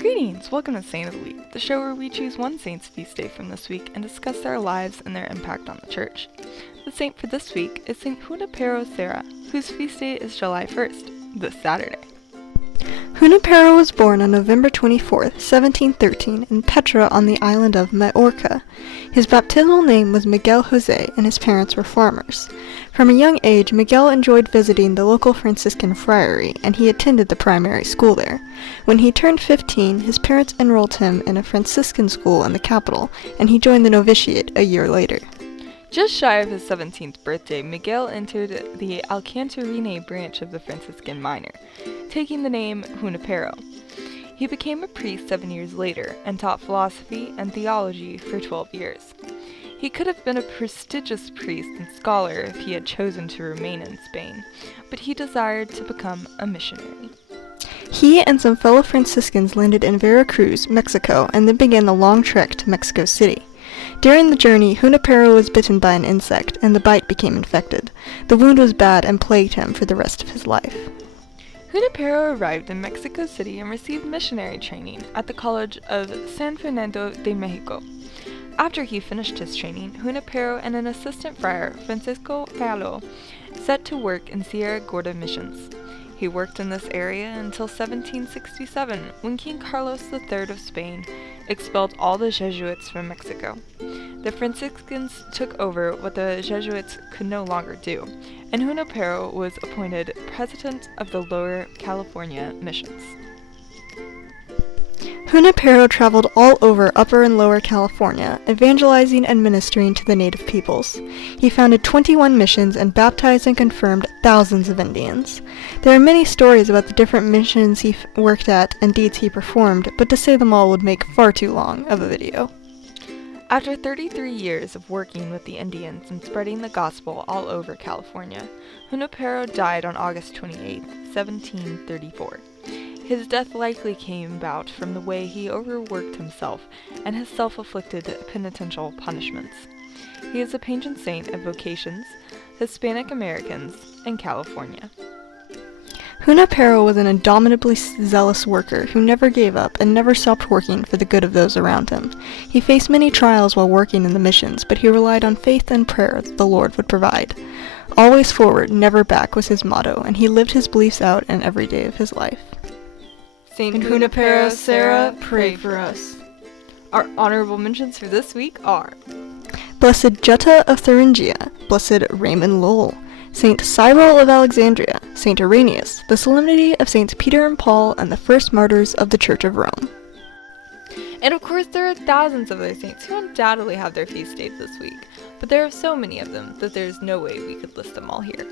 Greetings! Welcome to Saint of the Week, the show where we choose one saint's feast day from this week and discuss their lives and their impact on the church. The saint for this week is Saint Junipero Serra, whose feast day is July 1st, this Saturday. Junipero was born on November 24, 1713, in Petra on the island of Majorca. His baptismal name was Miguel Jose, and his parents were farmers. From a young age, Miguel enjoyed visiting the local Franciscan friary, and he attended the primary school there. When he turned 15, his parents enrolled him in a Franciscan school in the capital, and he joined the novitiate a year later. Just shy of his 17th birthday, Miguel entered the Alcantarine branch of the Franciscan minor, taking the name Junipero. He became a priest 7 years later and taught philosophy and theology for 12 years. He could have been a prestigious priest and scholar if he had chosen to remain in Spain, but he desired to become a missionary. He and some fellow Franciscans landed in Veracruz, Mexico, and then began the long trek to Mexico City. During the journey, Junipero was bitten by an insect, and the bite became infected. The wound was bad and plagued him for the rest of his life. Junipero arrived in Mexico City and received missionary training at the College of San Fernando de Mexico. After he finished his training, Junipero and an assistant friar, Francisco Paolo, set to work in Sierra Gorda missions. He worked in this area until 1767, when King Carlos III of Spain expelled all the Jesuits from Mexico. The Franciscans took over what the Jesuits could no longer do, and Junipero was appointed president of the Lower California missions. Junipero traveled all over Upper and Lower California, evangelizing and ministering to the native peoples. He founded 21 missions and baptized and confirmed thousands of Indians. There are many stories about the different missions he worked at and deeds he performed, but to say them all would make far too long of a video. After 33 years of working with the Indians and spreading the gospel all over California, Junipero died on August 28, 1734. His death likely came about from the way he overworked himself and his self-afflicted penitential punishments. He is a patron saint of vocations, Hispanic Americans, and California. Junipero was an indomitably zealous worker who never gave up and never stopped working for the good of those around him. He faced many trials while working in the missions, but he relied on faith and prayer that the Lord would provide. Always forward, never back was his motto, and he lived his beliefs out in every day of his life. Saint Junipero Serra, pray for us. Our honorable mentions for this week are Blessed Jutta of Thuringia, Blessed Raymond Lowell, Saint Cyril of Alexandria, Saint Irenaeus, the Solemnity of Saints Peter and Paul, and the first martyrs of the Church of Rome. And of course there are thousands of other saints who undoubtedly have their feast days this week, but there are so many of them that there's no way we could list them all here.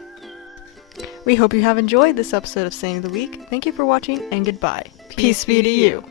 We hope you have enjoyed this episode of Saint of the Week. Thank you for watching, and goodbye. Peace be to you.